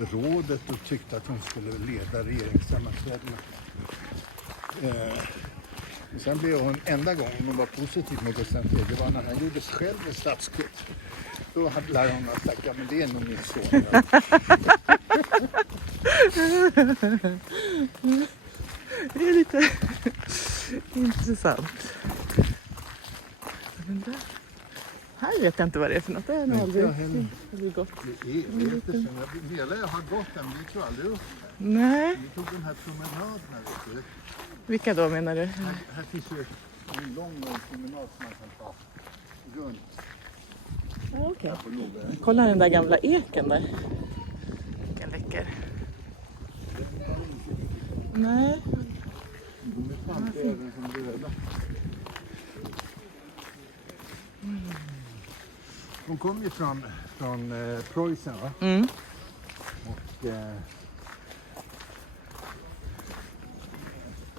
rådet och tyckte att hon skulle leda regeringssammanträdena. Sen blev hon enda gången hon var positiv med Gustav III, det var när han gjorde själv en statskupp. Då lär hon ha sagt, ja men det är nog min son. Det är lite intressant. Här vet jag inte vad det är för något. Det är nog aldrig gått. Det är jättesyn. Jag har gått den, men vi tror aldrig upp. Nej. Vi tog den här promenaderna, vet du. Vilka då menar du? Här finns ju en lång promenad som man kan ta runt. Ja, okej. Kolla den där gamla eken där. Vilken läcker. Nej. De är fan även som röda. Hon kom ju från Preussen, va? Mm. Och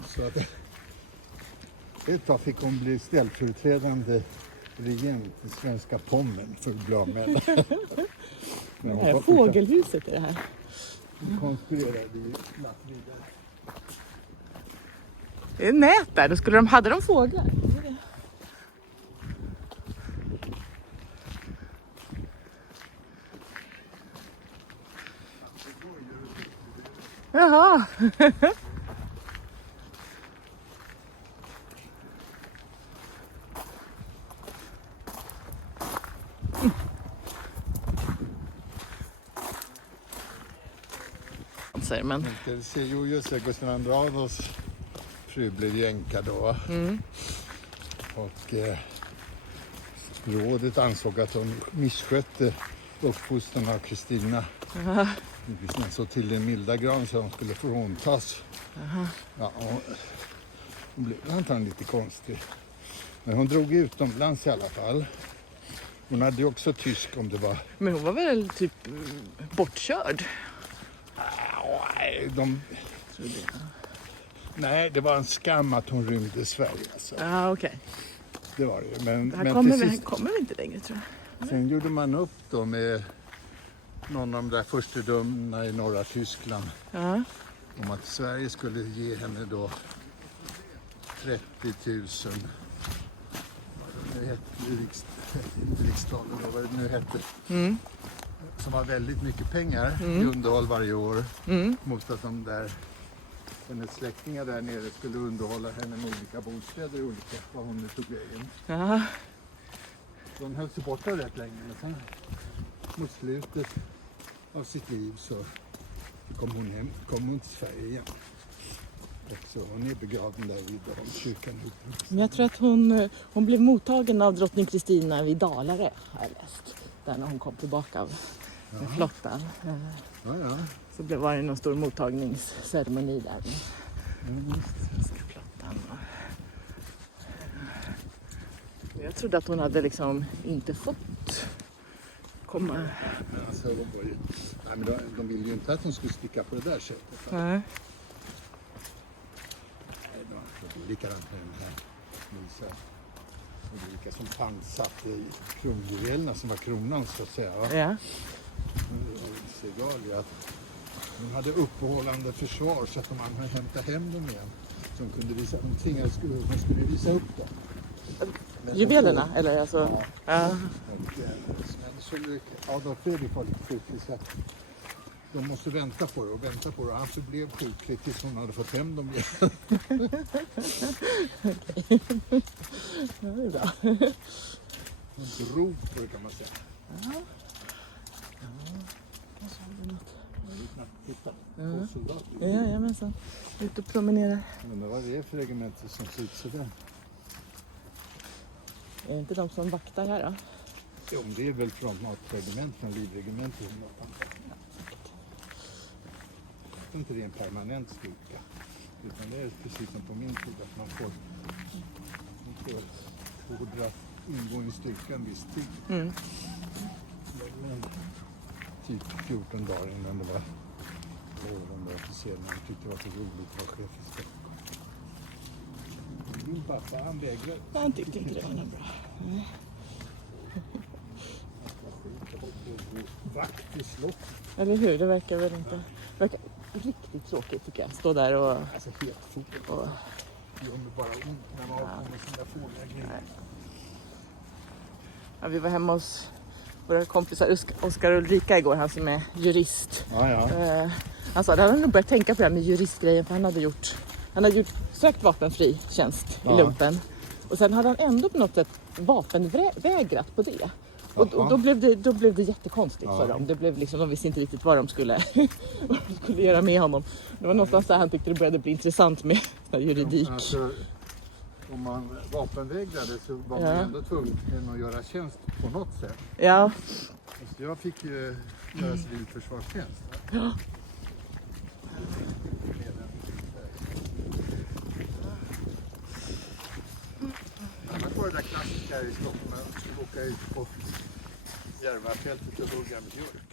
så att ett tag fick hon bli ställföreträdande regent i svenska Pommern för att bli av med det. Det här är fågelhuset i det här. Hon konstruerade ju snabbt vidare. Det är nät där. Hade de fåglar? Jaha. Men det ser ju just det, Gustav II Adolfs fru blev jänka då. Och rådet ansåg att hon misskötte uppfostran av Kristina. Så till den milda grad så hon skulle fråntas. Ja, hon blev antagligen lite konstig. Men hon drog utomlands i alla fall. Hon hade ju också tysk om det var. Men hon var väl typ bortkörd? Nej, det var en skam att hon rymde Sverige. Alltså. Ja, okej. Det var det. Men kommer inte längre, tror jag. Sen gjorde man upp då med någon av de där furstedömena i norra Tyskland. Ja. Om att Sverige skulle ge henne då 30 000. Det hette riksdagen då, vad det nu hette. Som var väldigt mycket pengar i underhåll varje år. Mot att de där, hennes släktingar där nere skulle underhålla henne med olika bostäder, olika, vad hon nu tog vägen. Ja. Så hon höll sig borta rätt länge, men sen mot slutet av sitt liv så kom hon till Sverige igen. Och så hon är begraven där vid kyrkan. Men jag tror att hon blev mottagen av drottning Kristina vid Dalarö, har jag läst. Där när hon kom tillbaka med flottan. Ja. Så var det någon stor mottagningsceremoni där med svenska flottan. Jag trodde att hon hade liksom inte fått komma. Men alltså, de ville ju inte att hon skulle sticka på det där sättet. Nej. Det var likadant med den här Lisa. Olika som pantsatte i kronjuvelerna som var kronan, så att säga. Ja. Det att de hade uppehållande försvar så att de hade hämtat hem dem igen. Så de kunde visa, de skulle visa upp dem. Juvelerna, eller alltså? Ja. Adolf Fredrik var lite sjuklig så att de måste vänta på det och vänta på det. Han så blev sjuklig tills hon hade fått hem dem igen. Okej. Ja, det är bra. Hon drog på det, kan man säga. Ja. Kanske hade något. Ja, jajamensan. Ut och promenera. Men vad är det för regementer som ser ut sådär? Är det inte de som vaktar här då? Jo, det är väl frontmatregement, livregement. Inte det är en permanent styrka. Utan det är precis som på min tid att man får hårdra ingå i styrkan viss tid. Typ 14 dagar innan det var de där officerarna. Jag tyckte det var så roligt att vara chef i Stockholm. Min pappa, han vägrade. Han tyckte inte det var något bra. Vakt i slottet. Eller hur? Det verkar väl inte... Det verkar riktigt tråkigt tycker jag. Stå där och... Alltså helt fokus. och Det gör mig bara ont när man har på med sina fåniga grejer. ja, vi var hemma hos våra kompisar Oskar och Ulrika igår, han som är jurist. Ja. Han sa att han hade nog börjat tänka på det här med juristgrejen, för han hade sökt vapenfri tjänst i lumpen. Och sen hade han ändå på något sätt vapenvägrat på det. Och då blev det jättekonstigt för dem. Det blev liksom, de visste inte riktigt vad de skulle göra med honom. Det var någonstans där han tyckte det började bli intressant med juridik. Alltså, om man vapenvägrade så var man ändå tvungen att göra tjänst på något sätt. Ja. Alltså, jag fick ju göra civilförsvarstjänst. Ja. Annars var det där klassiska här i Stockholm. Man skulle åka ut på Järvafältet och hugga björk.